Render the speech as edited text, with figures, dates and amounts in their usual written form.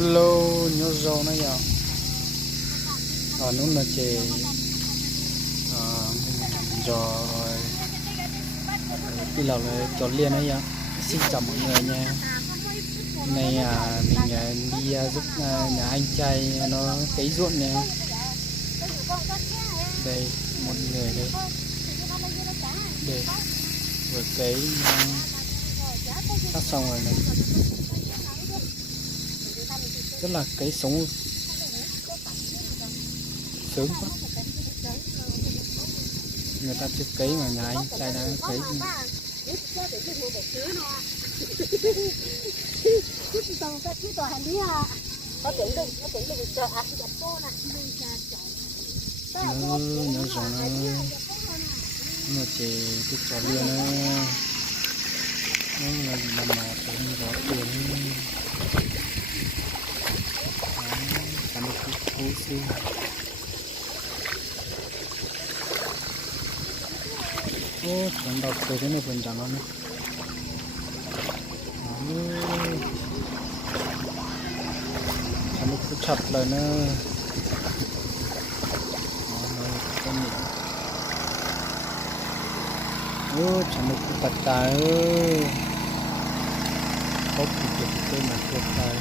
lâu nhớ rau nó giờ nó là chè rồi đi lẩu là chọn liền đấy giờ. Xin chào mọi người nha. Này mình đi giúp nhà anh trai nó cấy ruộng nè. Đây một người đây, đây vừa cấy sắp xong rồi này, rất là cấy sống sớm quá. Người ta chưa cấy mà nhà anh trai đã cấy. Nhớ rồi nó chỉ cái trò liên nó là làm mà cũng rõ tiền cảm ơn cô xin vẫn đọc từ thế này phần chẳng lắm nó cứ chặt lại nữa. Chẳng được cái bạch tài có kịp cái mà tuyệt tài.